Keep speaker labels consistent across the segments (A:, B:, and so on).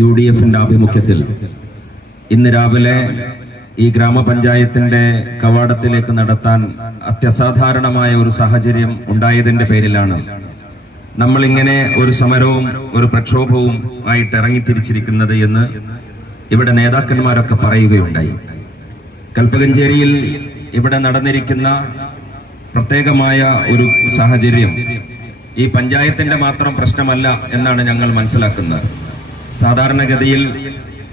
A: U D എഫിന്റെ ആഭിമുഖ്യത്തിൽ ഇന്ന് രാവിലെ ഈ ഗ്രാമപഞ്ചായത്തിന്റെ കവാടത്തിലേക്ക് നടത്താൻ അത്യസാധാരണമായ ഒരു സാഹചര്യം ഉണ്ടായതിന്റെ പേരിലാണ് നമ്മൾ ഇങ്ങനെ ഒരു സമരവും ഒരു പ്രക്ഷോഭവും ആയിട്ട് ഇറങ്ങിത്തിരിച്ചിരിക്കുന്നത് എന്ന് ഇവിടെ നേതാക്കന്മാരൊക്കെ പറയുകയുണ്ടായി. കൽപ്പകഞ്ചേരിയിൽ ഇവിടെ നടന്നിരിക്കുന്ന പ്രത്യേകമായ ഒരു സാഹചര്യം ഈ പഞ്ചായത്തിന്റെ മാത്രം പ്രശ്നമല്ല എന്നാണ് ഞങ്ങൾ മനസ്സിലാക്കുന്നത്. സാധാരണഗതിയിൽ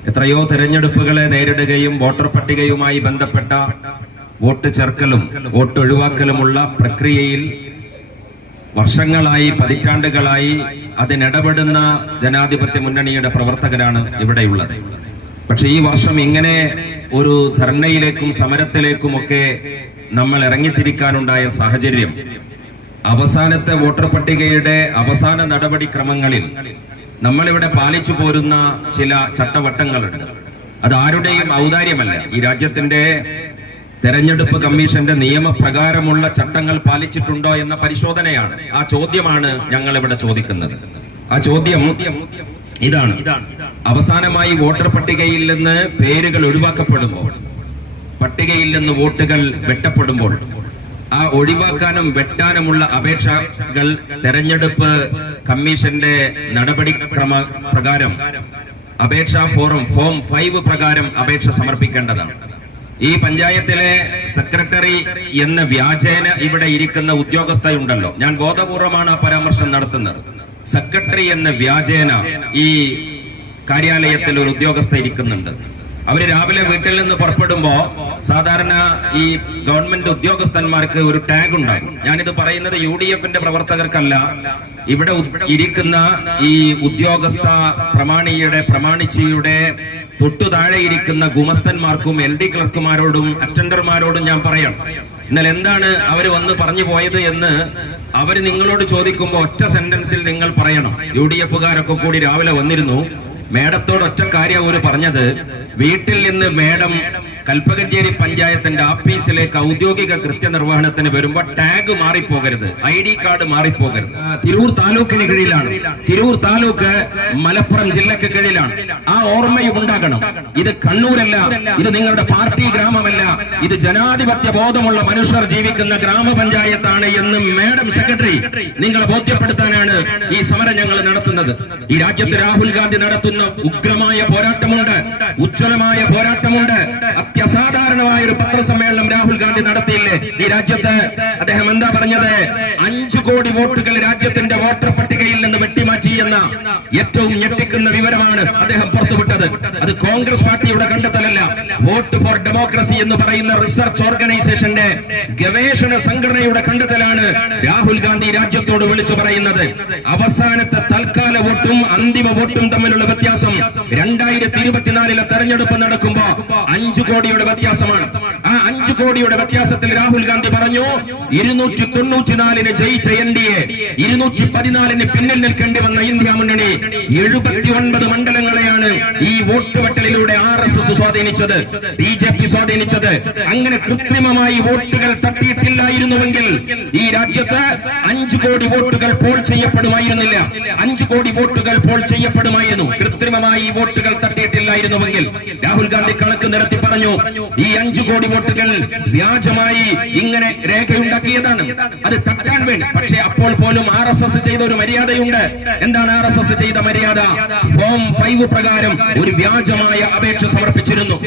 A: എത്രയോ തെരഞ്ഞെടുപ്പുകളെ നേരിടുകയും വോട്ടർ പട്ടികയുമായി ബന്ധപ്പെട്ട വോട്ട് ചേർക്കലും വോട്ട് ഒഴിവാക്കലുമുള്ള പ്രക്രിയയിൽ വർഷങ്ങളായി പതിറ്റാണ്ടുകളായി അതിനിടപെടുന്ന ജനാധിപത്യ മുന്നണിയുടെ പ്രവർത്തകരാണ് ഇവിടെയുള്ളത്. പക്ഷെ ഈ വർഷം ഇങ്ങനെ ഒരു ധർണയിലേക്കും സമരത്തിലേക്കുമൊക്കെ നമ്മൾ ഇറങ്ങിത്തിരിക്കാനുണ്ടായ സാഹചര്യം അവസാനത്തെ വോട്ടർ പട്ടികയുടെ അവസാന നടപടിക്രമങ്ങളിൽ നമ്മളിവിടെ പാലിച്ചു പോരുന്ന ചില ചട്ടവട്ടങ്ങളുണ്ട്. അത് ആരുടെയും ഔദാര്യമല്ല. ഈ രാജ്യത്തിന്റെ തെരഞ്ഞെടുപ്പ് കമ്മീഷന്റെ നിയമപ്രകാരമുള്ള ചട്ടങ്ങൾ പാലിച്ചിട്ടുണ്ടോ എന്ന പരിശോധനയാണ്. ആ ചോദ്യമാണ് ഞങ്ങൾ ഇവിടെ ചോദിക്കുന്നത്. ആ ചോദ്യം ഇതാണ്. അവസാനമായി വോട്ടർ പട്ടികയിൽ നിന്ന് പേരുകൾ ഒഴിവാക്കപ്പെടുമ്പോൾ പട്ടികയിൽ നിന്ന് വോട്ടുകൾ വെട്ടപ്പെടുമ്പോൾ ആ ഒഴിവാക്കാനും വെട്ടാനുമുള്ള അപേക്ഷകൾ തെരഞ്ഞെടുപ്പ് കമ്മീഷന്റെ നടപടിക്രമ പ്രകാരം അപേക്ഷാ ഫോറം ഫോം ഫൈവ് പ്രകാരം അപേക്ഷ സമർപ്പിക്കേണ്ടതാണ്. ഈ പഞ്ചായത്തിലെ സെക്രട്ടറി എന്ന വ്യാജേന ഇവിടെ ഇരിക്കുന്ന ഉദ്യോഗസ്ഥയുണ്ടല്ലോ ഞാൻ ബോധപൂർവമാണ് ആ പരാമർശം നടത്തുന്നത്. സെക്രട്ടറി എന്ന വ്യാജേന ഈ കാര്യാലയത്തിൽ ഒരു ഉദ്യോഗസ്ഥ ഇരിക്കുന്നുണ്ട്. അവർ രാവിലെ വീട്ടിൽ നിന്ന് പുറപ്പെടുമ്പോ സാധാരണ ഈ ഗവൺമെന്റ് ഉദ്യോഗസ്ഥന്മാർക്ക് ഒരു ടാഗ് ഉണ്ടാകും. ഞാനിത് പറയുന്നത് യു ഡി എഫിന്റെ പ്രവർത്തകർക്കല്ല. ഇവിടെ ഇരിക്കുന്ന ഈ ഉദ്യോഗസ്ഥ പ്രമാണിയുടെ പ്രമാണിച്ചിയുടെ തൊട്ടു താഴെ ഇരിക്കുന്ന ഗുമസ്തന്മാർക്കും എൽ ഡി ക്ലർക്കുമാരോടും അറ്റൻഡർമാരോടും ഞാൻ പറയാം എന്നാൽ എന്താണ് അവർ വന്ന് പറഞ്ഞു പോയത് എന്ന് അവർ നിങ്ങളോട് ചോദിക്കുമ്പോൾ ഒറ്റ സെന്റൻസിൽ നിങ്ങൾ പറയണം. യു ഡി എഫുകാരൊക്കെ കൂടി രാവിലെ വന്നിരുന്നു. മേഡത്തോട് ഒറ്റ കാര്യം അവർ പറഞ്ഞത് വീട്ടിൽ നിന്ന് മേഡം കൽപ്പകഞ്ചേരി പഞ്ചായത്തിന്റെ ആഫീസിലേക്ക് ഔദ്യോഗിക കൃത്യനിർവഹണത്തിന് വരുമ്പോ ടാഗ് മാറിപ്പോകരുത്. ഐ ഡി കാർഡ് മാറിപ്പോകരുത്. തിരൂർ താലൂക്കിന് കീഴിലാണ്. തിരൂർ താലൂക്ക് മലപ്പുറം ജില്ലക്ക് കീഴിലാണ്. ആ ഓർമ്മയും ഉണ്ടാകണം. ഇത് കണ്ണൂരല്ല ഇത് നിങ്ങളുടെ പാർട്ടി ഗ്രാമമല്ല. ഇത് ജനാധിപത്യ ബോധമുള്ള മനുഷ്യർ ജീവിക്കുന്ന ഗ്രാമപഞ്ചായത്താണ് എന്ന് മാഡം സെക്രട്ടറി നിങ്ങളെ ബോധ്യപ്പെടുത്താനാണ് ഈ സമരം ഞങ്ങൾ നടത്തുന്നത്. ഈ രാജ്യത്ത് രാഹുൽ ഗാന്ധി നടത്തുന്ന ഉഗ്രമായ പോരാട്ടമുണ്ട് ഉജ്ജ്വലമായ പോരാട്ടമുണ്ട് അത്യസാധാരണമായ ഒരു പത്രസമ്മേളനം രാഹുൽ ഗാന്ധി നടത്തിയില്ലേ? ഈ രാജ്യത്ത് അദ്ദേഹം എന്താ പറഞ്ഞത്? അഞ്ചു കോടി വോട്ടുകൾ രാജ്യത്തിന്റെ വോട്ടർ പട്ടികയിൽ നിന്ന് വെട്ടിമാറ്റി എന്ന ഏറ്റവും ഞെട്ടിക്കുന്ന വിവരമാണ് അദ്ദേഹം പുറത്തുവിട്ടത്. അത് കോൺഗ്രസ് പാർട്ടിയുടെ കണ്ടെത്തലല്ല. വോട്ട് ഫോർ ഡെമോക്രസി എന്ന് പറയുന്ന റിസർച്ച് ഓർഗനൈസേഷന്റെ ഗവേഷണ സംഘടനയുടെ കണ്ടെത്തലാണ് രാഹുൽ ഗാന്ധി രാജ്യത്തോട് വിളിച്ചു പറയുന്നത്. അവസാനത്തെ തൽക്കാല വോട്ടും അന്തിമ വോട്ടും തമ്മിലുള്ള വ്യത്യാസം രണ്ടായിരത്തി ഇരുപത്തിനാലിലെ തെരഞ്ഞെടുപ്പ് നടക്കുമ്പോ അഞ്ചു കോടിയുടെ വ്യത്യാസമാണ്. ആ അഞ്ചു കോടിയുടെ വ്യത്യാസത്തിൽ രാഹുൽ ഗാന്ധി പറഞ്ഞു ഇരുന്നൂറ്റി തൊണ്ണൂറ്റിനാലിന് ജയിച്ച എൻ ഡി എ ഇരുന്നൂറ്റി പതിനാലിന് പിന്നിൽ നിൽക്കേണ്ടി വന്ന ഇന്ത്യ മുന്നണി എഴുപത്തി ഒൻപത് മണ്ഡലങ്ങളെയാണ് ഈ വോട്ട് വെട്ടലിലൂടെ ആർ എസ് എസ് സ്വാധീനിച്ചത് ബി ജെ പി സ്വാധീനിച്ചത്. അങ്ങനെ കൃത്രിമമായി വോട്ടുകൾ തട്ടിയിട്ടില്ലായിരുന്നുവെങ്കിൽ ഈ രാജ്യത്ത് അഞ്ചു കോടി വോട്ടുകൾ പോൾ ചെയ്യപ്പെടുമായിരുന്നില്ല. അഞ്ചു കോടി വോട്ടുകൾ പോൾ ചെയ്യപ്പെടുമായിരുന്നു. കൃത്രിമമായി വോട്ടുകൾ തട്ടിയിട്ടില്ലായിരുന്നുവെങ്കിൽ രാഹുൽ ഗാന്ധി കണക്ക് നിരത്തി പറഞ്ഞു ഈ അഞ്ചു കോടി വോട്ടുകൾ വ്യാജമായി ഇങ്ങനെ രേഖയുണ്ടാക്കിയതാണ്. അത് തട്ടാൻ വേണ്ടി. പക്ഷെ അപ്പോൾ പോലും ആർ എസ് എസ് ചെയ്ത ഒരു മര്യാദയുണ്ട്. എന്താണ് ആർ എസ് എസ് ചെയ്ത മര്യാദ? ഫോം ഫൈവ് പ്രകാരം ഒരു വ്യാജമായ അപേക്ഷ സമർപ്പിച്ചിരുന്നു.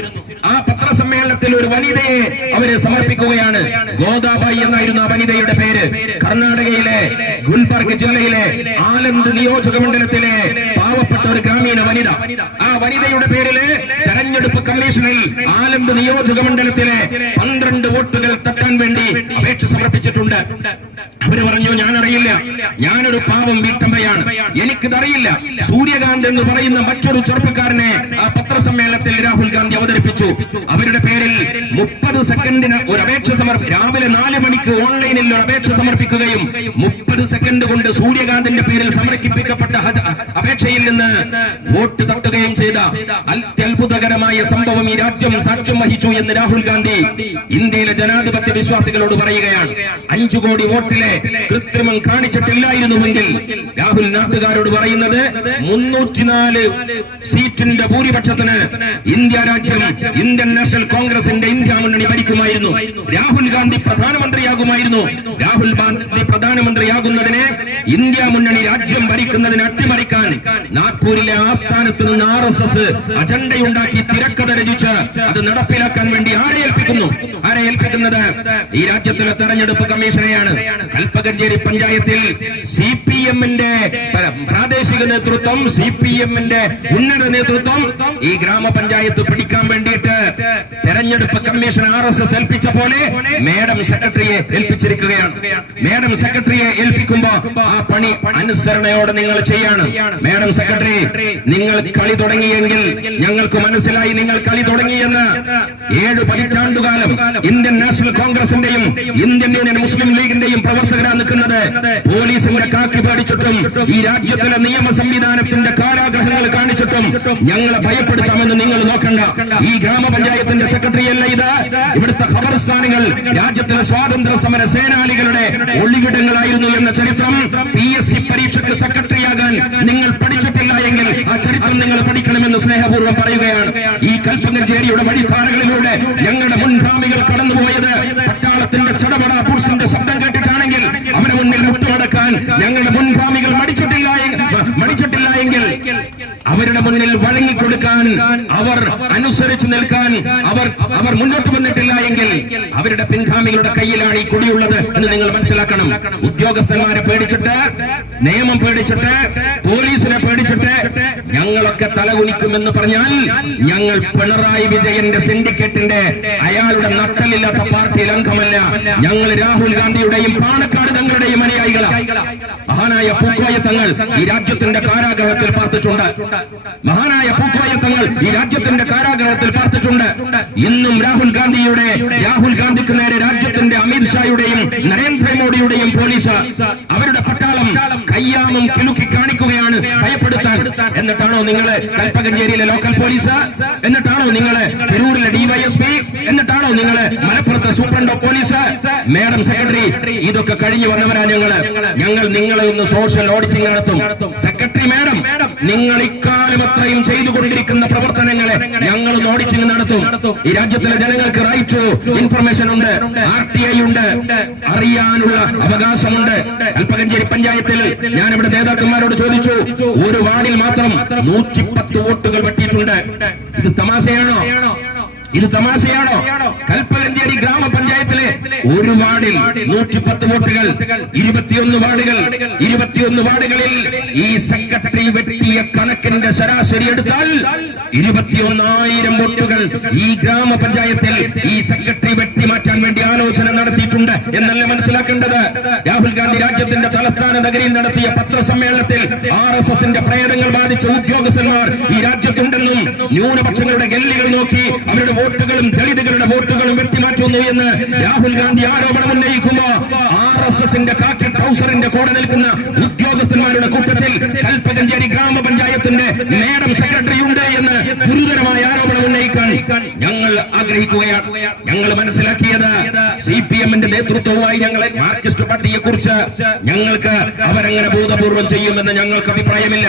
A: ആ പത്രസമ്മേളനത്തിൽ ഒരു വനിതയെ അവർ സമർപ്പിക്കുകയാണ്. ഗോദാബായി എന്നായിരുന്നു ആ വനിതയുടെ പേര്. കർണാടകയിലെ ഗുൽബർഗ് ജില്ലയിലെ ആലന്ദ് നിയോജക മണ്ഡലത്തിലെ പാവപ്പെട്ട ഒരു ഗ്രാമീണ വനിത. ആ വനിതയുടെ പേരിൽ തെരഞ്ഞെടുപ്പ് കമ്മീഷനിൽ ആലമ്പ് നിയോജക മണ്ഡലത്തിലെ പന്ത്രണ്ട് വോട്ടുകൾ തട്ടാൻ വേണ്ടി അപേക്ഷ സമർപ്പിച്ചിട്ടുണ്ട്. അവർ പറഞ്ഞു ഞാൻ അറിയില്ല ഞാനൊരു പാവം വീട്ടമ്മയാണ്. എനിക്കിതറിയില്ല. സൂര്യകാന്ത് എന്ന് പറയുന്ന മറ്റൊരു ചെറുപ്പക്കാരനെ ആ പത്രസമ്മേളനത്തിൽ രാഹുൽ ഗാന്ധി അവതരിപ്പിച്ചു. അവരുടെ പേരിൽ മുപ്പത് സെക്കൻഡിന് ഒരു അപേക്ഷ സമർപ്പി രാവിലെ നാല് മണിക്ക് ഓൺലൈനിൽ ഒരു അപേക്ഷ സമർപ്പിക്കുകയും മുപ്പത് സെക്കൻഡ് കൊണ്ട് സൂര്യകാന്തിന്റെ പേരിൽ സമർപ്പിക്കപ്പെട്ട അപേക്ഷയിൽ നിന്ന് വോട്ട് തട്ടുകയും ചെയ്ത അത്യത്ഭുതകരമായ സംഭവം ഈ രാജ്യം സാക്ഷ്യം വഹിച്ചു എന്ന് രാഹുൽ ഗാന്ധി ഇന്ത്യയിലെ ജനാധിപത്യ വിശ്വാസികളോട് പറയുകയാണ്. അഞ്ചു കോടി വോട്ടിലെ കൃത്രിമം കാണിച്ചിട്ടില്ലായിരുന്നുവെങ്കിൽ രാഹുൽ നാട്ടുകാരോട് പറയുന്നത് മുന്നൂറ്റിനാല് സീറ്റിന്റെ ഭൂരിപക്ഷത്തിന് ഇന്ത്യ രാജ്യം ഇന്ത്യൻ നാഷണൽ കോൺഗ്രസിന്റെ ഇന്ത്യ മുന്നണി ഭരിക്കുമായിരുന്നു. രാഹുൽ ഗാന്ധി പ്രധാനമന്ത്രിയാകുമായിരുന്നു. രാഹുൽ ഗാന്ധി പ്രധാനമന്ത്രിയാകുന്നതിനെ ഇന്ത്യ മുന്നണി രാജ്യം ഭരിക്കുന്നതിന് അട്ടിമറിക്കാൻ നാഗ്പൂരിലെ ആസ്ഥാനത്ത് നിന്ന് ആർ എസ് എസ് അജണ്ടയുണ്ടാക്കി തിരക്കഥ രചിച്ച് അത് നടപ്പിലാക്കാൻ വേണ്ടി ആരെ ഏൽപ്പിക്കുന്നു? ആരെ ഏൽപ്പിക്കുന്നത്? ഈ രാജ്യത്തിലെ തെരഞ്ഞെടുപ്പ് കമ്മീഷനെയാണ്. കൽപ്പകഞ്ചേരി പഞ്ചായത്തിൽ സി പി എമ്മിന്റെ പ്രാദേശിക നേതൃത്വം സി പി എമ്മിന്റെ ഉന്നത നേതൃത്വം ഈ ഗ്രാമപഞ്ചായത്ത് പിടിക്കാൻ വേണ്ടിയിട്ട് തെരഞ്ഞെടുപ്പ് കമ്മീഷൻ ആർ എസ് എസ് ഏൽപ്പിച്ച പോലെ മേഡം സെക്രട്ടറിയെ ഏൽപ്പിച്ചിരിക്കുകയാണ്. മേഡം സെക്രട്ടറിയെ ഏൽപ്പിക്കുമ്പോ ആ പണി അനുസരണയോടെ നിങ്ങൾ ചെയ്യാണ്. മേഡം സെക്രട്ടറി നിങ്ങൾ കളി തുടങ്ങിയെങ്കിൽ ഞങ്ങൾക്ക് മനസ്സിലായി നിങ്ങൾ കളി തുടങ്ങിയെന്ന്. ഏഴ് പതിറ്റാണ്ടുകാലം ഇന്ത്യൻ നാഷണൽ കോൺഗ്രസിന്റെയും ഇന്ത്യൻ യൂണിയൻ മുസ്ലിം ലീഗിന്റെയും പ്രവർത്തകരാ നിൽക്കുന്നത്. പോലീസിന്റെ കാക്കി പേടിച്ചിട്ടും ഈ രാജ്യത്തിലെ നിയമ സംവിധാനത്തിന്റെ കാരാഗ്രഹങ്ങൾ കാണിച്ചിട്ടും ഞങ്ങളെ ഭയപ്പെടുത്താമെന്ന് നിങ്ങൾ നോക്കണ്ട. ഈ ഗ്രാമപഞ്ചായത്തിന്റെ സെക്രട്ടറി അല്ല ഇത്. ഇവിടുത്തെ ഖബർസ്ഥാനങ്ങൾ രാജ്യത്തിലെ സ്വാതന്ത്ര്യ സമര സേനാനികളുടെ ഒളിവിടങ്ങളായിരുന്നു എന്ന ചരിത്രം. പി എസ് സി പരീക്ഷയ്ക്ക് സെക്രട്ടറിയാകാൻ നിങ്ങൾ പഠിച്ചിട്ടില്ല എങ്കിൽ ആ ചരിത്രം നിങ്ങൾ പഠിക്കണമെന്ന് സ്നേഹപൂർവം പറയുകയാണ്. ഈ കൽപ്പനഞ്ചേരിയുടെ വഴിധാരകളിലൂടെ ഞങ്ങളുടെ മുൻഗാമികൾ കടന്നുപോയത് പട്ടാളത്തിന്റെ ചടപട പുരുഷന്റെ ശബ്ദം കേട്ടിട്ടാണെങ്കിൽ അവരെ മുന്നിൽ മുട്ടുമടക്കാൻ ഞങ്ങളുടെ മുൻഗാമികൾ മടിച്ചിട്ടില്ല എ- മ- മടിച്ചിട്ടില്ല എങ്കിൽ അവരുടെ മുന്നിൽ വഴങ്ങിക്കൊടുക്കാൻ അവർ അനുസരിച്ചു നിൽക്കാൻ അവർ അവർ മുന്നോട്ട് വന്നിട്ടില്ല എങ്കിൽ അവരുടെ പിൻഗാമികളുടെ കയ്യിലാണ് ഈ കൊടിയുള്ളത് എന്ന് നിങ്ങൾ മനസ്സിലാക്കണം. ഉദ്യോഗസ്ഥന്മാരെ പേടിച്ചിട്ട് നിയമം പേടിച്ചിട്ട് പോലീസിനെ പേടിച്ചിട്ട് ഞങ്ങളൊക്കെ തലകുനിക്കുമെന്ന് പറഞ്ഞാൽ ഞങ്ങൾ പിണറായി വിജയന്റെ സിൻഡിക്കേറ്റിന്റെ അയാളുടെ നട്ടലില്ലാത്ത പാർട്ടിയിൽ അംഗമല്ല. ഞങ്ങൾ രാഹുൽ ഗാന്ധിയുടെയും പാണക്കാട് തങ്ങളുടെയും അനുയായികളാണ് മഹാനായ പൂക്കോയ തങ്ങൾ ഈ രാജ്യത്തിന്റെ കാരാഗ്രഹത്തിൽ പാർത്തിട്ടുണ്ട് മഹാനായ പൂക്കോയ തങ്ങൾ ഈ രാജ്യത്തിന്റെ കാരാഗ്രഹത്തിൽ പാർത്തിട്ടുണ്ട്. ഇന്നും രാഹുൽ ഗാന്ധിയുടെ രാഹുൽ ഗാന്ധിക്ക് നേരെ രാജ്യത്തിന്റെ അമിത്ഷായുടെയും നരേന്ദ്രമോദിയുടെയും പോലീസ് അവരുടെ പട്ടാളം കയ്യാമം കിലുക്കി കാണിക്കുകയാണ്. ഭയപ്പെടുത്താൻ. എന്നിട്ടാണോ നിങ്ങൾ കൽപ്പകഞ്ചേരിയിലെ ലോക്കൽ പോലീസ്? എന്നിട്ടാണോ നിങ്ങൾ തിരൂരിലെ ഡിവൈഎസ്പി എന്നിട്ടാണോ നിങ്ങൾ മലപ്പുറത്തെ സൂപ്രണ്ടോ പോലീസ്? മേഡം സെക്രട്ടറി ഇതൊക്കെ കഴിഞ്ഞു വന്നവരാ ഞങ്ങൾ. ഞങ്ങൾ നിങ്ങളെ ഒന്ന് സോഷ്യൽ ഓഡിറ്റിംഗ് നടത്തും. സെക്രട്ടറി മേഡം നിങ്ങൾ അത്രയും ചെയ്തുകൊണ്ടിരിക്കുന്ന പ്രവർത്തനങ്ങളെ ഞങ്ങൾ ഓഡിറ്റിംഗ് നടത്തും. ഈ രാജ്യത്തിലെ ജനങ്ങൾക്ക് റൈറ്റ് ടു ഇൻഫർമേഷൻ ഉണ്ട്. ആർ ടി ഐ ഉണ്ട്. അറിയാനുള്ള അവകാശമുണ്ട്. അല്പകഞ്ചേരി പഞ്ചായത്തിൽ ഞാൻ ഇവിടെ നേതാക്കന്മാരോട് ചോദിച്ചു ഒരു വാർഡിൽ മാത്രം നൂറ്റിപ്പത്ത് വോട്ടുകൾ വെട്ടിയിട്ടുണ്ട്. ഇത് തമാശയാണോ? ഇത് തമാശയാണോ? കൽപ്പകഞ്ചേരി ഗ്രാമപഞ്ചായത്തിലെ ഒരു വാർഡിൽ നൂറ്റി പത്ത് വോട്ടുകൾ ഇരുപത്തിയൊന്ന് വാർഡുകൾ ഇരുപത്തിയൊന്ന് വാർഡുകളിൽ ഈ സെക്രട്ടറി വെട്ടിയ കണക്കിന്റെ ശരാശരി എടുത്താൽ ഇരുപത്തിയൊന്നായിരം വോട്ടുകൾ ഈ ഗ്രാമപഞ്ചായത്തിൽ ഈ സെക്രട്ടറി വെട്ടി മാറ്റാൻ വേണ്ടി ആലോചന നടത്തിയിട്ടുണ്ട് എന്നല്ല മനസ്സിലാക്കേണ്ടത്? രാഹുൽ ഗാന്ധി രാജ്യത്തിന്റെ തലസ്ഥാന നഗരിയിൽ നടത്തിയ പത്രസമ്മേളനത്തിൽ ആർ എസ് എസിന്റെ പ്രേരണങ്ങൾ ബാധിച്ച ഉദ്യോഗസ്ഥന്മാർ ഈ രാജ്യത്തുണ്ടെന്നും ന്യൂനപക്ഷങ്ങളുടെ ഗല്ലികൾ നോക്കി അവരുടെ വോട്ടുകളും ദളിതുകളുടെ വോട്ടുകളും വെട്ടിമാറ്റുന്നു എന്ന് രാഹുൽ ഗാന്ധി ആരോപണം ഉന്നയിക്കുമ്പോ ആർ എസ് എസിന്റെ കാക്കി ട്രൗസറിന്റെ കൂടെ നിൽക്കുന്ന ഉദ്യോഗസ്ഥന്മാരുടെ കൂട്ടത്തിൽ കൽപ്പകഞ്ചേരി ഗ്രാമപഞ്ചായത്തിന്റെ മേഡം സെക്രട്ടറി ഉണ്ട് എന്ന് ഗുരുതരമായ ആരോപണം ഉന്നയിക്കാൻ ഞങ്ങൾ ആഗ്രഹിക്കുകയാണ്. ഞങ്ങൾ മനസ്സിലാക്കിയത് സി പി എമ്മിന്റെ നേതൃത്വവുമായി ഞങ്ങളെ മാർക്സിസ്റ്റ് പാർട്ടിയെ കുറിച്ച് ഞങ്ങൾക്ക് അവരങ്ങനെ ബോധപൂർവം ചെയ്യുമെന്ന് ഞങ്ങൾക്ക് അഭിപ്രായമില്ല.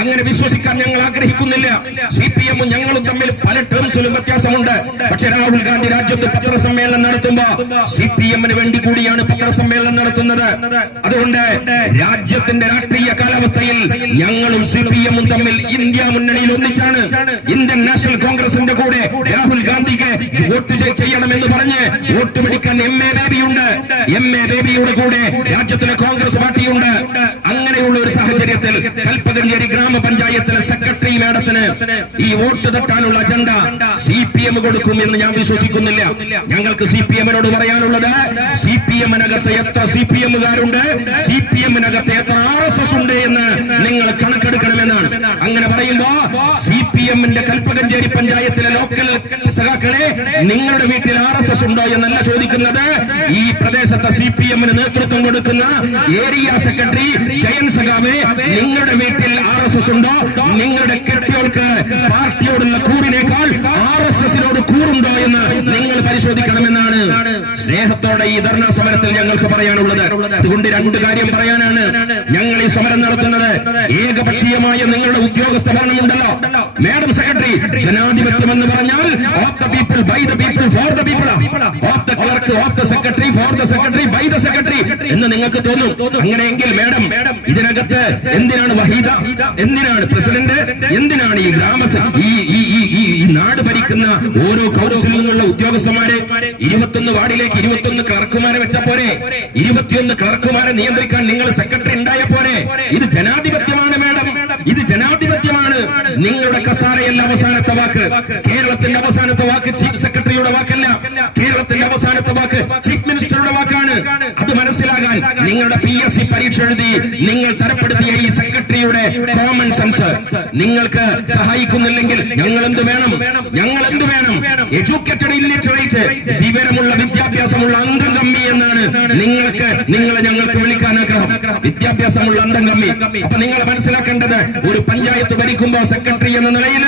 A: അങ്ങനെ വിശ്വസിക്കാൻ ഞങ്ങൾ ആഗ്രഹിക്കുന്നില്ല. സി പി എമ്മും ഞങ്ങളും തമ്മിൽ പല ടേംസിലും വ്യത്യാസമുണ്ട്. പക്ഷെ രാഹുൽ ഗാന്ധി രാജ്യത്ത് പത്രസമ്മേളനം നടത്തുമ്പോ സി പി എമ്മിന് വേണ്ടി കൂടിയാണ് പത്രസമ്മേളനം നടത്തുന്നത്. അതുകൊണ്ട് രാജ്യത്തിന്റെ രാഷ്ട്രീയ കാലാവസ്ഥയിൽ ഞങ്ങളും സി പി എമ്മും തമ്മിൽ ഇന്ത്യ മുന്നണിയിൽ ഒന്നിച്ചാണ്. ഇന്ത്യൻ നാഷണൽ കോൺഗ്രസിന്റെ കൂടെ രാഹുൽ ഗാന്ധിക്ക് വോട്ട് ചെയ്യണമെന്ന് പറഞ്ഞ് വോട്ട് പിടിക്കാൻ എം എ ബേബിയുണ്ട് എം എ ബേബിയുടെ കൂടെ രാജ്യത്തിലെ കോൺഗ്രസ് പാർട്ടിയുണ്ട്. സാഹചര്യത്തിൽ കൽപ്പകഞ്ചേരി ഗ്രാമപഞ്ചായത്തിലെ സെക്രട്ടറി മേഡത്തിന് ഈ വോട്ട് തട്ടാനുള്ള അജണ്ട സി പി എം കൊടുക്കും എന്ന് ഞാൻ വിശ്വസിക്കുന്നില്ല. ഞങ്ങൾക്ക് സി പി എമ്മിനോട് പറയാനുള്ളത് സി പി എമ്മിനകത്ത് എത്ര സി പി എമ്മുകാരുണ്ട് സി പി എമ്മിനകത്ത് എത്ര ആർ എസ് എസ് ഉണ്ട് എന്ന് നിങ്ങൾ കണക്കെടുക്കണമെന്നാണ്. അങ്ങനെ പറയുമ്പോ സി പി എമ്മിന്റെ കൽപ്പകഞ്ചേരി പഞ്ചായത്തിലെ ലോക്കൽ സഖാക്കളെ നിങ്ങളുടെ വീട്ടിൽ ആർ എസ് എസ് ഉണ്ടോ എന്നല്ല ചോദിക്കുന്നത്. ഈ പ്രദേശത്തെ സി പി എമ്മിന് നേതൃത്വം കൊടുക്കുന്ന ഏരിയ സെക്രട്ടറി ജയൻ സഖാവ് നിങ്ങളുടെ വീട്ടിൽ ആർ എസ് എസ് ഉണ്ടോ? നിങ്ങളുടെ കെട്ടിയോൾക്ക് പാർട്ടിയോടുള്ള കൂറിനേക്കാൾ ആർ എസ് എസിനോട് കൂറുണ്ടോ എന്ന് നിങ്ങൾ പരിശോധിക്കണമെന്നാണ് സ്നേഹത്തോടെ ഈ ധർണാ സമരത്തിൽ ഞങ്ങൾക്ക് പറയാനുള്ളത്. അതുകൊണ്ട് രണ്ട് കാര്യം പറയാനാണ്. ഞങ്ങൾ ഈ സമരം നടത്തുന്നത് ഏകപക്ഷീയമായ നിങ്ങളുടെ ഉദ്യോഗസ്ഥ ഭരണമുണ്ടല്ലോ. മാഡം സെക്രട്ടറി ജനാധിപത്യം എന്ന് പറഞ്ഞാൽ of the people by the people for the people of the clerk of the secretary for the secretary by the secretary എന്ന് നിങ്ങൾക്ക് തോന്നും. അങ്ങനെയെങ്കിൽ മാഡം ഇതിനകത്ത് എന്തിനാണ് വഹീദ? എന്തിനാണ് പ്രസിഡന്റ് എന്തിനാണ് ഈ ഗ്രാമ ഈ ഈ നാട് ഭരിക്കുന്ന ഓരോ കൗൺസിലിൽ നിന്നുള്ള ഉദ്യോഗസ്ഥന്മാരെ ഇരുപത്തൊന്ന് വാർഡിലേക്ക് ഇരുപത്തൊന്ന് ക്ലർക്കുമാരെ വെച്ച പോരെ. ഇരുപത്തിയൊന്ന് ക്ലർക്കുമാരെ നിയന്ത്രിക്കാൻ നിങ്ങൾ സെക്രട്ടറി ഉണ്ടായ പോരെ. ഇത് ജനാധിപത്യമാണ് മാഡം. ഇത് ജനാധിപത്യമാണ്. നിങ്ങളുടെ കസാരയല്ല അവസാനത്തെ വാക്ക്. കേരളത്തിന്റെ അവസാനത്തെ വാക്ക് ചീഫ് സെക്രട്ടറിയുടെ വാക്കല്ല. കേരളത്തിന്റെ അവസാനത്തെ വാക്ക് ചീഫ് അത് മനസ്സിലാകാൻ നിങ്ങളുടെ പി എസ് സി പരീക്ഷ എഴുതി നിങ്ങൾ തരപ്പെടുത്തിയ ഈ സെക്രട്ടറിയുടെ കോമൺ സെൻസ് നിങ്ങൾക്ക് സഹായിക്കുന്നില്ലെങ്കിൽ ഞങ്ങൾ എന്ത് വേണം? ഞങ്ങൾ എന്ത് വേണം? എഡ്യൂക്കേറ്റഡ് ഇല്ലിറ്ററേറ്റ് വിവരമുള്ള വിദ്യാഭ്യാസമുള്ള അന്തം കമ്മി എന്നാണ് നിങ്ങൾക്ക് നിങ്ങളെ ഞങ്ങൾക്ക് വിളിക്കാൻ ആഗ്രഹം. വിദ്യാഭ്യാസമുള്ള അന്തം കമ്മി അപ്പൊ നിങ്ങൾ മനസ്സിലാക്കേണ്ടത് ഒരു പഞ്ചായത്ത് ഭരിക്കുമ്പോ സെക്രട്ടറി എന്ന നിലയിൽ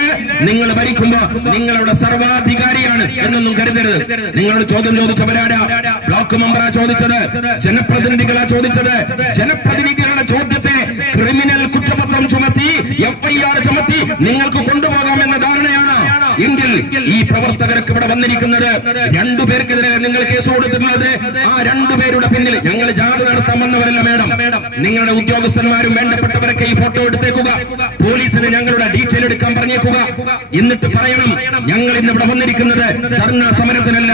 A: നിങ്ങൾ ഭരിക്കുമ്പോ നിങ്ങളുടെ സർവാധികാരിയാണ് എന്നൊന്നും കരുതരുത്. നിങ്ങളോട് ചോദ്യം ചോദിച്ചവരാരാ? ബ്ലോക്ക് മെമ്പറാ ചോദിച്ചത്? ജനപ്രതിനിധികളാ ചോദിച്ചത്? ജനപ്രതിനിധികളുടെ ചോദ്യത്തെ ക്രിമിനൽ കുറ്റപത്രം ചുമത്തി എഫ്ഐആർ ചുമത്തി നിങ്ങൾക്ക് കൊണ്ടുപോകാമെന്ന ധാരണയാണ് എങ്കിൽ ഈ പ്രവർത്തകർക്ക് ഇവിടെ വന്നിരിക്കുന്നത് രണ്ടു പേർക്കെതിരെ നിങ്ങൾ കേസ് കൊടുത്തിട്ടുള്ളത് ആ രണ്ടു പേരുടെ പിന്നിൽ ഞങ്ങൾ ജാഥ നടത്താൻ വന്നവരല്ല മേഡം. നിങ്ങളുടെ ഉദ്യോഗസ്ഥന്മാരും വേണ്ടപ്പെട്ടവരൊക്കെ ഈ ഫോട്ടോ എടുത്തേക്കുക. പോലീസിന് ഞങ്ങളുടെ ഡീറ്റെയിൽ എടുക്കാൻ പറഞ്ഞേക്കുക. എന്നിട്ട് പറയണം ഞങ്ങൾ ഇന്ന് ഇവിടെ വന്നിരിക്കുന്നത് ധർണ സമരത്തിനല്ല.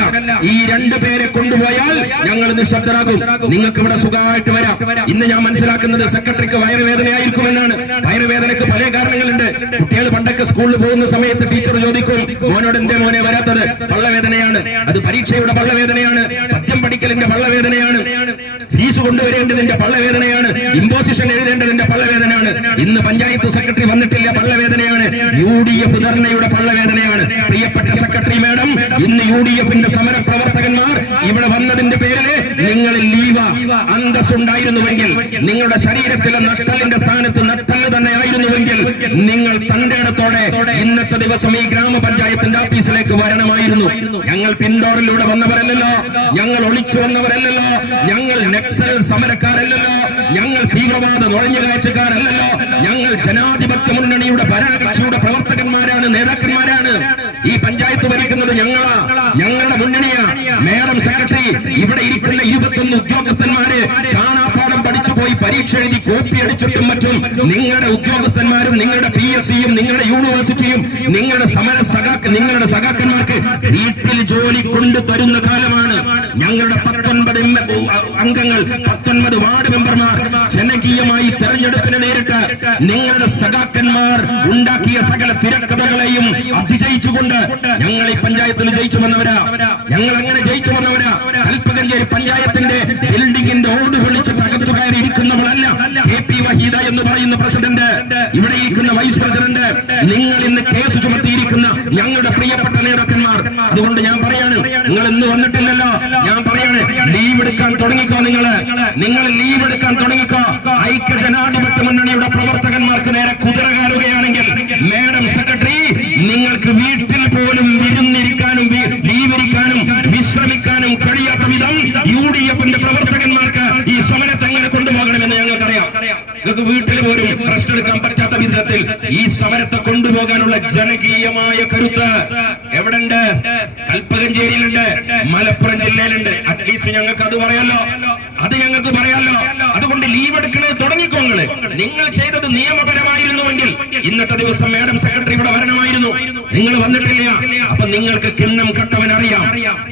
A: ഈ രണ്ടു പേരെ കൊണ്ടുപോയാൽ ഞങ്ങൾ നിശബ്ദരാകും. നിങ്ങൾക്ക് ഇവിടെ സുഖമായിട്ട് വരാം. ഇന്ന് ഞാൻ മനസ്സിലാക്കുന്നത് സെക്രട്ടറിക്ക് വയറുവേദനയായിരിക്കുമെന്നാണ്. വയറുവേദനക്ക് പല കാരണങ്ങളുണ്ട്. കുട്ടികൾ പണ്ടൊക്കെ സ്കൂളിൽ പോകുന്ന സമയത്ത് ടീച്ചർ ചോദിക്കും മോനോട് എന്റെ മോനെ വരാത്തത്? പള്ളവേദനയാണ്. അത് പരീക്ഷയുടെ പള്ളവേദനയാണ്. പദ്യം പഠിക്കലിന്റെ പള്ളവേദനയാണ്. ഫീസ് കൊണ്ടുവരേണ്ടതിന്റെ പള്ളവേദനയാണ്. ഇമ്പോസിഷൻ എഴുതേണ്ടതിന്റെ പള്ളവേദനയാണ്. ഇന്ന് പഞ്ചായത്ത് സെക്രട്ടറി വന്നിട്ടില്ല പള്ളവേദനയാണ്. യു ഡി എഫ് ധർണയുടെ പള്ളവേദനയാണ്. പ്രിയപ്പെട്ട സെക്രട്ടറി മാഡം ഇന്ന് യു ഡി എഫിന്റെ സമര പ്രവർത്തകന്മാർ ഇവിടെ വന്നതിന്റെ അന്തസ്സുണ്ടായിരുന്നുവെങ്കിൽ നിങ്ങളുടെ ശരീരത്തിലെ നട്ടലിന്റെ സ്ഥാനത്ത് നട്ടൽ തന്നെ ആയിരുന്നുവെങ്കിൽ നിങ്ങൾ തന്റെ ഇടത്തോടെ ഇന്നത്തെ ദിവസം ഈ ഗ്രാമപഞ്ചായത്തിന്റെ ഓഫീസിലേക്ക് വരണമായിരുന്നു. ഞങ്ങൾ പിന്തോറിലൂടെ വന്നവരല്ലല്ലോ. ഞങ്ങൾ ഒളിച്ചു വന്നവരല്ലല്ലോ. ഞങ്ങൾ നക്സൽ സമരക്കാരല്ലല്ലോ. ഞങ്ങൾ തീവ്രവാദ നുഴഞ്ഞുകയറ്റക്കാരല്ലല്ലോ. ഞങ്ങൾ ജനാധിപത്യ മുന്നണിയുടെ ഭരണകക്ഷിയുടെ പ്രവർത്തകന്മാരാണ് നേതാക്കന്മാരാണ്. ഈ പഞ്ചായത്ത് ഭരിക്കുന്നത് ഞങ്ങളാ. ഞങ്ങളുടെ മുന്നണിയാ. മേഡം സെക്രട്ടറി ഇവിടെ കാണാപ്പാടം പഠിച്ചു പോയി പരീക്ഷ എഴുതി കോപ്പി അടിച്ചിട്ടും മറ്റും നിങ്ങളുടെ ഉദ്യോഗസ്ഥന്മാരും നിങ്ങളുടെ പി എസ് സിയും നിങ്ങളുടെ യൂണിവേഴ്സിറ്റിയും നിങ്ങളുടെ സമര സഖാ നിങ്ങളുടെ സഖാക്കന്മാർക്ക് വീട്ടിൽ ജോലി കൊണ്ടു തരുന്ന കാലമാണ്. ഞങ്ങളുടെ പത്തൊൻപത് അംഗങ്ങൾ പത്തൊൻപത് വാർഡ് മെമ്പർമാർ ജനകീയമായി തെരഞ്ഞെടുപ്പിനെ നേരിട്ട് നിങ്ങളുടെ സഖാക്കന്മാർ ഉണ്ടാക്കിയ സകല തിരക്കഥകളെയും അതിജയിച്ചുകൊണ്ട് ഞങ്ങൾ ഈ പഞ്ചായത്തിൽ ജയിച്ചു വന്നവരാ. ഞങ്ങൾ അങ്ങനെ ജയിച്ചു വന്നവരാ. കൽപ്പകഞ്ചേരി പഞ്ചായത്തിന്റെ എന്ന് പറയുന്ന പ്രസിഡന്റ് ഇവിടെ ഇരിക്കുന്ന വൈസ് പ്രസിഡന്റ് നിങ്ങൾ ഇന്ന് കേസ് ചുമത്തിയിരിക്കുന്ന ഞങ്ങളുടെ പ്രിയപ്പെട്ട നേതാക്കന്മാർ. അതുകൊണ്ട് ഞാൻ പറയാണ് നിങ്ങൾ ഇന്ന് വന്നിട്ടില്ലല്ലോ. ഞാൻ പറയാണ് ലീവ് എടുക്കാൻ തുടങ്ങിക്കോ നിങ്ങൾ. നിങ്ങൾ ലീവ് എടുക്കാൻ തുടങ്ങിക്കോ. ഐക്യ ജനാധിപത്യ മുന്നണിയുടെ പ്രവർത്തകന്മാർക്ക് നേരെ കുതിര കയറുകയാണെങ്കിൽ മാഡം സെക്രട്ടറി നിങ്ങൾക്ക് വീട്ടിൽ പോലും വിരുന്നിരിക്കാനും വി- ലീവ് ഇരിക്കാനും വിശ്രമിക്കാനും കഴിയാത്ത വിധം യു ഡി എഫിന്റെ പ്രവർത്തകന്മാർക്ക് ഈ സമരത്തെ എങ്ങനെ കൊണ്ടുപോകണമെന്ന് ഞങ്ങൾക്കറിയാം നിങ്ങൾക്ക് വീട്ടിൽ പോലും റെസ്റ്റ് എടുക്കാൻ വിധത്തിൽ ഈ സമരത്തെ കൊണ്ടുപോകാനുള്ള ജനകീയമായ കരുത്ത് എവിടെണ്ട്? കൽപ്പകഞ്ചേരിയിലുണ്ട് മലപ്പുറം ജില്ലയിലുണ്ട്. അറ്റ്ലീസ്റ്റ് ഞങ്ങൾക്ക് അത് പറയാലോ. അത് ഞങ്ങൾക്ക് പറയാലോ. അതുകൊണ്ട് ലീവ് എടുക്കണേ തുടങ്ങിക്കോങ്ങൾ നിങ്ങൾ ചെയ്തത് നിയമപരമായിരുന്നുവെങ്കിൽ ഇന്നത്തെ ദിവസം മാഡം സെക്രട്ടറി ഇവിടെ വരണമായിരുന്നു. നിങ്ങൾ വന്നിട്ടില്ല. അപ്പൊ നിങ്ങൾക്ക് കിണ്ണം കട്ടവൻ അറിയാം.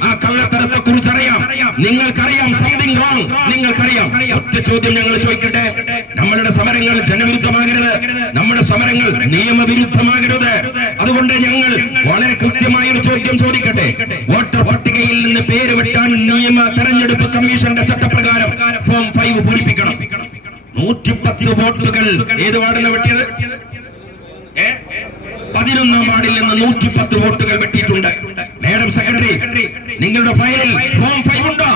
A: ആ കള്ളത്തരത്തെ കുറിച്ച് അറിയാം. നിങ്ങൾക്കറിയാം സംതിങ് റോങ് നിങ്ങൾക്കറിയാം. ഒറ്റ ചോദ്യം ഞങ്ങൾ ചോദിക്കട്ടെ. നമ്മളുടെ സമരങ്ങൾ ജനവിരുദ്ധമാകരുത്. നമ്മുടെ സമരങ്ങൾ നിയമവിരുദ്ധമാകരുത്. അതുകൊണ്ട് ഞങ്ങൾ വളരെ കൃത്യമായ ഒരു ചോദ്യം ചോദിക്കട്ടെ. വോട്ടർ പട്ടികയിൽ നിന്ന് പേര് വെട്ടാൻ നിയമ തെരഞ്ഞെടുപ്പ് കമ്മീഷന്റെ ചട്ടപ്രകാരം ഫോം ഫൈവ് പൂരിപ്പിക്കണം. നൂറ്റിപ്പത്ത് വോട്ടുകൾ ഏത് വാർഡിലാണ് വെട്ടിയത്? പതിനൊന്നാം വാർഡിൽ നിന്ന് നൂറ്റിപ്പത്ത് വോട്ടുകൾ വെട്ടിയിട്ടുണ്ട്. മാഡം സെക്രട്ടറി നിങ്ങളുടെ ഫയലിൽ ഫോം ഫൈവ് ഉണ്ടോ?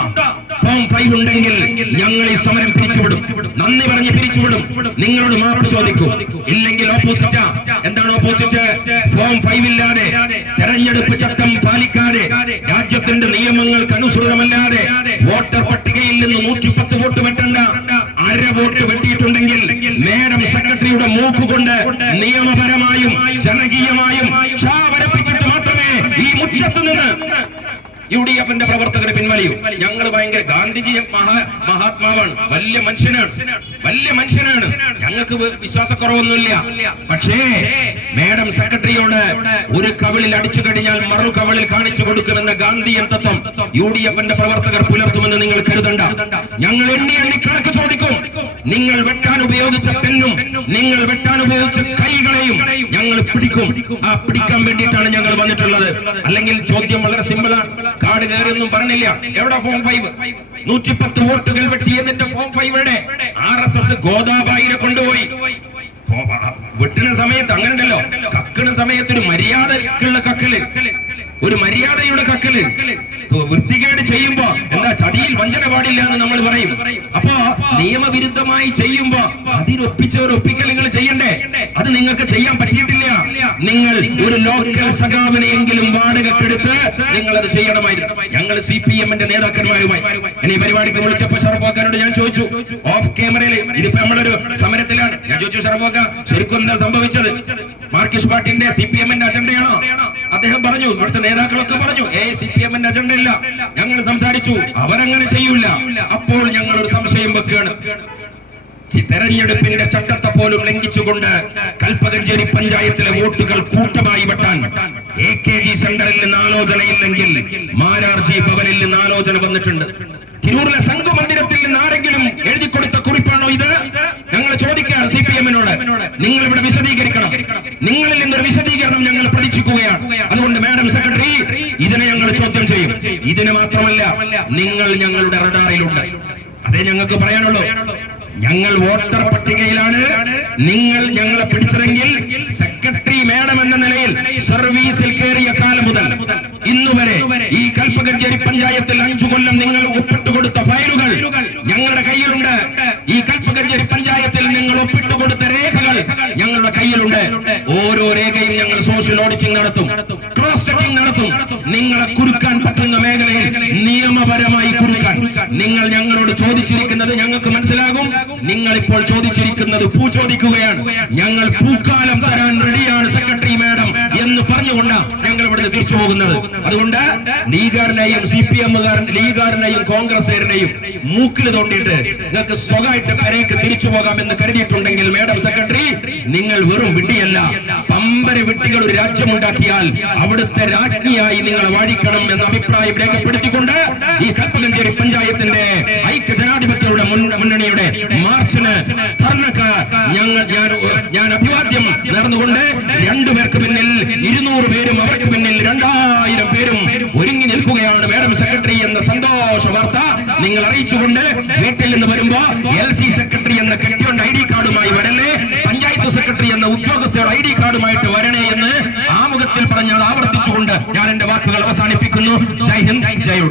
A: ഫോം ഫൈവ് ഉണ്ടെങ്കിൽ ഞങ്ങൾ ഈ സമരം പിരിച്ചുവിടും. നന്ദി പറഞ്ഞ് പിരിച്ചുവിടും. നിങ്ങളോട് മാപ്പ് ചോദിക്കും. ഇല്ലെങ്കിൽ ഓപ്പോസിറ്റ് എന്താണ് ഓപ്പോസിറ്റ് ഫോം ഫൈവ് ഇല്ലാതെ തെരഞ്ഞെടുപ്പ് ചട്ടം പാലിക്കാതെ രാജ്യത്തിന്റെ നിയമങ്ങൾക്ക് അനുസൃതമല്ലാതെ വോട്ടർ പട്ടികയിൽ നിന്ന് നൂറ്റിപ്പത്ത് വോട്ട് വെട്ടണ്ട. അര വോട്ട് വെട്ടിയിട്ടുണ്ടെങ്കിൽ മേഡം സെക്രട്ടറിയുടെ മൂക്കുകൊണ്ട് നിയമപരമായും ജനകീയമായും ക്ഷാപരപ്പിച്ചിട്ട് മാത്രമേ ഈ മുറ്റത്ത് നിന്ന് യു ഡി എഫിന്റെ പ്രവർത്തകർ പിൻവലിയും. ഞങ്ങൾ ഭയങ്കര ഗാന്ധിജി മഹാ മഹാത്മാവാണ്. വലിയ മനുഷ്യനാണ്. വലിയ മനുഷ്യനാണ്. ഞങ്ങൾക്ക് വിശ്വാസക്കുറവൊന്നുമില്ല. പക്ഷേ മേഡം സെക്രട്ടറിയോട് ഒരു കവിളിൽ അടിച്ചു കഴിഞ്ഞാൽ മറു കവിളിൽ കാണിച്ചു കൊടുക്കുമെന്ന ഗാന്ധിയൻ തത്വം യു ഡി എഫിന്റെ പ്രവർത്തകർ പുലർത്തുമെന്ന് നിങ്ങൾ കരുതണ്ട. ഞങ്ങൾ എണ്ണി എണ്ണി കണക്ക് ചോദിക്കും. നിങ്ങൾ വെട്ടാൻ ഉപയോഗിച്ച പെന്നും നിങ്ങൾ വെട്ടാൻ ഉപയോഗിച്ച കൈകളെയും ഞങ്ങൾ പിടിക്കും. ആ പിടിക്കാൻ വേണ്ടിയിട്ടാണ് ഞങ്ങൾ വന്നിട്ടുള്ളത്. അല്ലെങ്കിൽ ചോദ്യം വളരെ സിമ്പിളാണ് കാട് കയറിയൊന്നും പറഞ്ഞില്ല. എവിടെ ഫോം ഫൈവ് നൂറ്റിപ്പത്ത് വോട്ടുകൾ വെട്ടി എന്നിട്ട് form five R S S ഗോദാബായിനെ കൊണ്ടുപോയി. വെട്ടുന്ന സമയത്ത് അങ്ങനെ ഉണ്ടല്ലോ കക്കണ സമയത്ത് ഒരു മര്യാദക്കുള്ള കക്കൽ. ഒരു മര്യാദയുടെ കക്കൽ. വൃത്തികേട് ചെയ്യുമ്പോ എന്താ ചതിയിൽ വഞ്ചന പാടില്ല എന്ന് നമ്മൾ പറയും. അപ്പോ നിയമവിരുദ്ധമായി ചെയ്യുമ്പോ അതിനൊപ്പിച്ചവർ ഒപ്പിക്കൽ നിങ്ങൾ ചെയ്യണ്ടേ? അത് നിങ്ങൾക്ക് ചെയ്യാൻ പറ്റിയിട്ടില്ല. നിങ്ങൾ ഒരു ലോക്കൽ സഖാവിനെയെങ്കിലും വാടകക്കെടുത്ത് നിങ്ങൾ അത് ചെയ്യണമായിരുന്നു. ഞങ്ങൾ സി പി എമ്മിന്റെ നേതാക്കന്മാരുമായി ഇനി പരിപാടിക്ക് വിളിച്ചപ്പോ ഷർഫോക്കാനോട് ഞാൻ ചോദിച്ചു. ഓഫ് ക്യാമറയിൽ ഇതിപ്പോ നമ്മളൊരു സമരത്തിലാണ്. ഞാൻ ചോദിച്ചു ഷർഫോക്ക ശരിക്കും എന്താ സംഭവിച്ചത്? മാർക്കിസ്റ്റ് പാർട്ടിന്റെ സി പി എമ്മിന്റെ അജണ്ടയാണോ? അദ്ദേഹം പറഞ്ഞു ഇവിടുത്തെ നേതാക്കളൊക്കെ പറഞ്ഞു ഏ സി പി എമ്മിന്റെ അജണ്ട ഇല്ല. ഞങ്ങൾ സംസാരിച്ചു അവരങ്ങനെ ചെയ്യൂല. അപ്പോൾ ഞങ്ങൾ ഒരു സംശയം വെക്കുകയാണ്. തെരഞ്ഞെടുപ്പിന്റെ ചട്ടത്തെ പോലും ലംഘിച്ചുകൊണ്ട് കൽപ്പകഞ്ചേരി പഞ്ചായത്തിലെ വോട്ടുകൾ കൂട്ടമായി വെട്ടാൻ എ കെ ജി സെന്ററിൽ നിന്ന് ആലോചനയില്ലെങ്കിൽ മാരാർജി ഭവനിൽ നിന്ന് ആലോചന വന്നിട്ടുണ്ട്. തിരൂരിലെ സംഘമന്ദിരത്തിൽ നിന്ന് ആരെങ്കിലും എഴുതി കൊടുത്ത കുറിപ്പാണോ ഇത്? ഞങ്ങൾ ചോദിക്കുകയാണ് സി പി എമ്മിനോട്. നിങ്ങൾ ഇവിടെ വിശദീകരിക്കണം. നിങ്ങളിൽ നിന്നൊരു വിശദീകരണം ഞങ്ങൾ പ്രതീക്ഷിക്കുകയാണ് അതുകൊണ്ട് മാഡം സെക്രട്ടറി ഇതിനെ ഞങ്ങൾ ചോദ്യം ചെയ്യും ഇതിന് മാത്രമല്ല നിങ്ങൾ ഞങ്ങളുടെ റഡാറിലുണ്ട്. അതേ ഞങ്ങൾക്ക് പറയാനുള്ളൂ. ഞങ്ങൾ വോട്ടർ പട്ടികയിലാണ്. നിങ്ങൾ ഞങ്ങളെ പിടിച്ചതെങ്കിൽ സെക്രട്ടറി മേഡം എന്ന നിലയിൽ സർവീസിൽ കയറിയ കാലം മുതൽ ഇന്നുവരെ ഈ കൽപ്പകഞ്ചേരി പഞ്ചായത്തിൽ അഞ്ചു കൊല്ലം നിങ്ങൾ ഒപ്പിട്ട് കൊടുത്ത ഫയലുകൾ ഞങ്ങളുടെ കയ്യിലുണ്ട്. ഈ കൽപ്പകഞ്ചേരി പഞ്ചായത്തിൽ നിങ്ങൾ ഒപ്പിട്ട് കൊടുത്ത രേഖകൾ ഞങ്ങളുടെ കയ്യിലുണ്ട്. ഓരോ രേഖയും ഞങ്ങൾ സോഷ്യൽ ഓഡിറ്റിംഗ് നടത്തും ക്രോസ് ചെക്കിംഗ് നടത്തും. നിങ്ങളെ കുറുക്കാൻ നിങ്ങൾ ഞങ്ങളോട് ചോദിച്ചിരിക്കുന്നത് ഞങ്ങൾക്ക് മനസ്സിലാകും. നിങ്ങൾ ഇപ്പോൾ ചോദിച്ചിരിക്കുന്നത് പൂ ചോദിക്കുകയാണ്. ഞങ്ങൾ പൂക്കാലം തരാൻ റെഡിയാണ് സെക്രട്ടറി മാഡം എന്ന് പറഞ്ഞുകൊണ്ട് ഞങ്ങൾ ഇവിടുന്ന് തിരിച്ചു പോകുന്നത്. അതുകൊണ്ട് ലീഗാറിനെയും സി പി എമ്മുകാരൻ ലീഗാറിനെയും കോൺഗ്രസുകാരനെയും മൂക്കിൽ തോണ്ടിയിട്ട് നിങ്ങൾക്ക് സ്വകായിട്ട് പെരേക്ക് തിരിച്ചു പോകാമെന്ന് കരുതിയിട്ടുണ്ടെങ്കിൽ മാഡം സെക്രട്ടറി നിങ്ങൾ വെറും വിഡ്ഢിയല്ല. പമ്പര വെട്ടികൾ ഒരു രാജ്യമുണ്ടാക്കിയാൽ അവിടുത്തെ രാജ്ഞിയായി നിങ്ങൾ വാഴിക്കണം എന്ന അഭിപ്രായം രേഖപ്പെടുത്തിക്കൊണ്ട് ഈ കൽപ്പകഞ്ചേരി പഞ്ചായത്തിന്റെ ഐക്യ ജനാധിപത്യയുടെ മുന്നണിയുടെ മാർച്ചിന് ധർണക്ക് ഞങ്ങൾ ഞാൻ അഭിവാദ്യം നേർന്നുകൊണ്ട് രണ്ടുപേർക്ക് പിന്നിൽ ഇരുന്നൂറ് പേരും അവർക്ക് പിന്നിൽ രണ്ടായിരം പേരും ഒരുങ്ങി നിൽക്കുകയാണ് മാഡം സെക്രട്ടറി എന്ന സന്തോഷ വാർത്ത നിങ്ങൾ അറിയിച്ചുകൊണ്ട് വീട്ടിൽ നിന്ന് വരുമ്പോ എൽ സി സെക്രട്ടറി എന്ന കെട്ടിയോണ്ട് ഐ ഡി കാർഡുമായി വരല്ലേ? ഐ കാർഡുമായിട്ട് വരണേ എന്ന് ആമുഖത്തിൽ പറഞ്ഞത് ആവർത്തിച്ചുകൊണ്ട് ഞാൻ എന്റെ വാക്കുകൾ അവസാനിപ്പിക്കുന്നു. ജയ് ഹിന്ദ് ജയ്